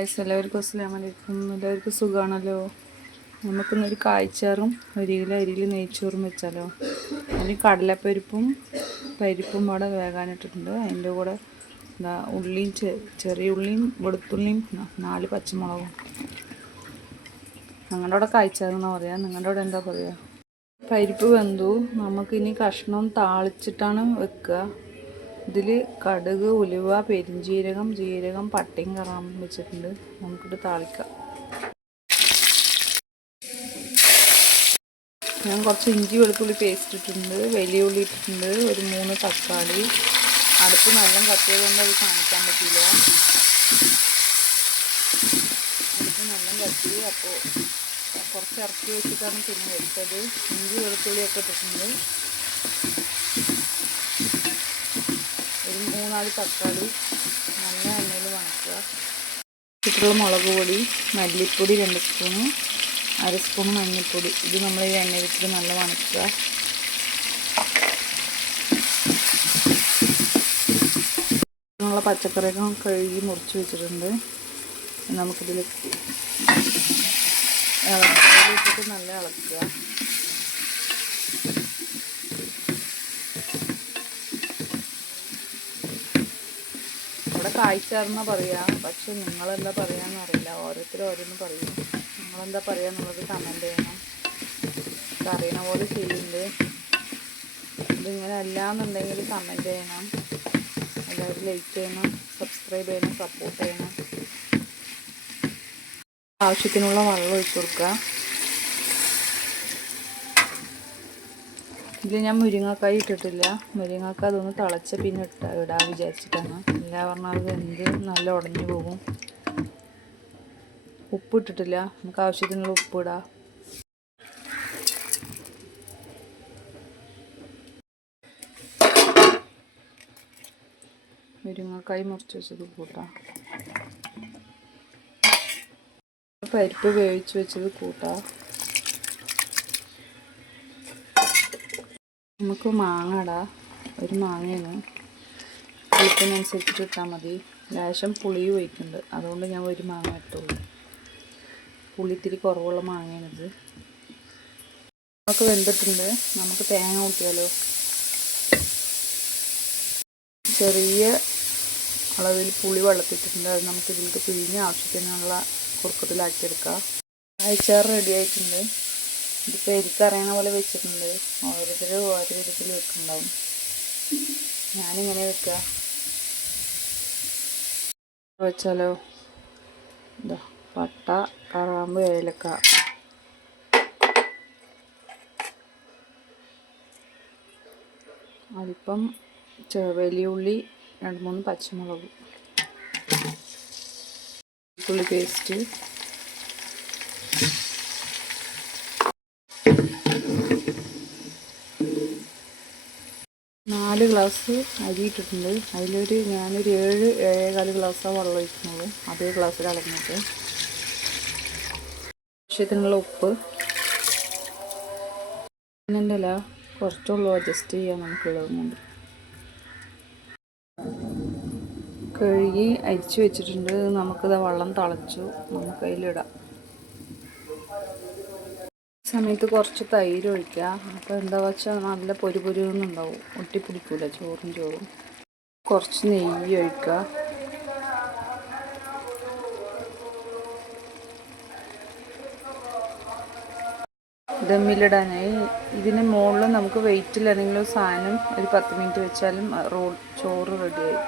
എല്ലാവർക്കും അസ്സലാമു അലൈക്കും. എല്ലാവർക്കും സുഖമാണല്ലോ. നമുക്കിന്നൊരു കായ്ച്ചാറും ഒരു കിലോ അരിയിൽ നെയ്ച്ചോറും വെച്ചാലോ. അതിന് കടലപ്പരിപ്പും പരിപ്പും കൂടെ വേകാനിട്ടിട്ടുണ്ട്. അതിൻ്റെ കൂടെ ഉള്ളിയും ചെറിയ ഉള്ളിയും വെളുത്തുള്ളിയും 4 പച്ചമുളകും. ഞങ്ങളുടെ അവിടെ കായ്ച്ചാറെന്നാണ് പറയുക, നിങ്ങളുടെ അവിടെ എന്താ പറയുക? പരിപ്പ് വെന്തു. നമുക്കിനി കഷ്ണം താളിച്ചിട്ടാണ് വെക്കുക. ഇതിൽ കടുക്, ഉലുവ, പെരിഞ്ചീരകം, ജീരകം, പട്ടയും കറാമ്പും വെച്ചിട്ടുണ്ട്. നമുക്കിത് താളിക്കാം. ഞാൻ കുറച്ച് ഇഞ്ചി വെളുത്തുള്ളി പേസ്റ്റ് ഇട്ടിട്ടുണ്ട്, വലിയ ഉള്ളി ഇട്ടിട്ടുണ്ട്, ഒരു 3 തക്കാളി. അടുപ്പ് നല്ല കത്തിയതുകൊണ്ട് അത് കാണിക്കാൻ പറ്റില്ല. അടുപ്പ് നല്ല കത്തി. അപ്പോൾ കുറച്ച് ഇറക്കി വെച്ചിട്ടാണ് പിന്നെ വെച്ചത്. ഇഞ്ചി വെളുത്തുള്ളിയൊക്കെ ഇട്ടിട്ടുണ്ട്. ഒരു 3-4 തക്കാളി നല്ല എണ്ണയിൽ വണക്കുക. ഇട്ടിട്ടുള്ള മുളക് പൊടി, മല്ലിപ്പൊടി 2 സ്പൂണ്, 1/2 സ്പൂൺ മഞ്ഞൾപ്പൊടി. ഇത് നമ്മൾ ഈ എണ്ണയിലിട്ട് നല്ല വണക്കുക. നമ്മൾ പച്ചക്കറിയൊക്കെ കഴുകി മുറിച്ച് വെച്ചിട്ടുണ്ട്. നമുക്കിതിൽ ഇട്ടിട്ട് നല്ല ഇളക്കുക. ഇവിടെ കായ്ച്ചാറെന്നാ പറയുക, പക്ഷെ നിങ്ങളെന്താ പറയാന്ന് അറിയില്ല. ഓരോരുത്തരും ഓരോന്ന് പറയും. നിങ്ങളെന്താ പറയുക എന്നുള്ളത് കമൻറ്റ് ചെയ്യണം. അറിയണ പോലെ ചെയ്യുന്നുണ്ട്. ഇതിങ്ങനെ അല്ല എന്നുണ്ടെങ്കിൽ കമൻറ്റ് ചെയ്യണം. എല്ലാവരും ലൈക്ക് ചെയ്യണം, സബ്സ്ക്രൈബ് ചെയ്യണം, സപ്പോർട്ട് ചെയ്യണം. ആവശ്യത്തിനുള്ള വെള്ളം ഒഴിച്ച് കൊടുക്കുക. ഇതിൽ ഞാൻ മുരിങ്ങക്കായ് ഇട്ടിട്ടില്ല. മുരിങ്ങക്കായ് അതൊന്ന് തിളച്ച പിന്നെ ഇടാൻ വിചാരിച്ചിട്ടാണ്. ഇല്ല പറഞ്ഞാൽ അത് വെന്ത് നല്ല ഉടഞ്ഞു പോകും. ഉപ്പ് ഇട്ടിട്ടില്ല. നമുക്ക് ആവശ്യത്തിനുള്ള ഉപ്പ് ഇടാം. മുരിങ്ങക്കായ് മുറിച്ച് വെച്ചത് കൂട്ടാം. പരിപ്പ് വേവിച്ച് വെച്ചത് കൂട്ടാം. നമുക്ക് മാങ്ങ ഇടാം. ഒരു മാങ്ങയാണ്. പുളിപ്പിനനുസരിച്ചിട്ട് ഇട്ടാൽ മതി. ലേശം പുളിയും ഒഴിക്കുന്നുണ്ട്, അതുകൊണ്ട് ഞാൻ ഒരു മാങ്ങ ഇട്ടുള്ളൂ. പുളിത്തിരി കുറവുള്ള മാങ്ങയാണിത്. നമുക്ക് വെന്തിട്ടുണ്ട്. നമുക്ക് തേങ്ങ കൂട്ടിയാലോ. ചെറിയ അളവിൽ പുളി വെള്ളത്തിട്ടിട്ടുണ്ട്. അത് നമുക്ക് ഇതിലേക്ക് പിഴിഞ്ഞ് ആവശ്യത്തിനുള്ള കുറുക്കത്തിലാക്കിയെടുക്കാം. കായ്ച്ചാറ് റെഡി ആയിട്ടുണ്ട്. ഇതിപ്പോൾ എനിക്കറിയണ പോലെ വെച്ചിട്ടുണ്ട്. ഓരോരുത്തർ ഓരോ വിധത്തിൽ വെക്കുന്നുണ്ടാവും. ഞാനിങ്ങനെ വെക്കുക വെച്ചാലോ. ഇതാ പട്ട, കറാമ്പ്, ഏലക്ക, അല്പം വലിയ ഉള്ളി, 2-3 പച്ചമുളക്, ഉള്ളി പേസ്റ്റ്, നാല് ഗ്ലാസ് അരി ഇട്ടിട്ടുണ്ട്. ഞാനൊരു 7-7.25 ഗ്ലാസ്സാണ് വെള്ളം ഒഴിക്കുന്നത്. അതേ ഗ്ലാസ്സിൽ അളന്നിട്ട്. ആവശ്യത്തിനുള്ള ഉപ്പ്. പിന്നെന്തല്ല കുറച്ചുള്ളൂ, അഡ്ജസ്റ്റ് ചെയ്യാൻ നമുക്കുള്ളത് കൊണ്ട്. കഴുകി അരിച്ച് വെച്ചിട്ടുണ്ട്. നമുക്കിത് വെള്ളം തിളച്ചു. നമുക്ക് അതിലിടാം. സമയത്ത് കുറച്ച് തൈര് ഒഴിക്കുക. അപ്പോൾ എന്താ വെച്ചാൽ നല്ല പൊരുപൊരുന്നുണ്ടാവും, ഒട്ടിപ്പിടിക്കില്ല ചോറും. കുറച്ച് നെയ്യ് ഒഴിക്കുക. ദമ്മിലിടാനായി ഇതിന് മുകളിൽ നമുക്ക് വെയിറ്റിൽ ഏതെങ്കിലും സാധനം ഒരു 10 മിനിറ്റ് വെച്ചാലും ചോറ് റെഡിയായി.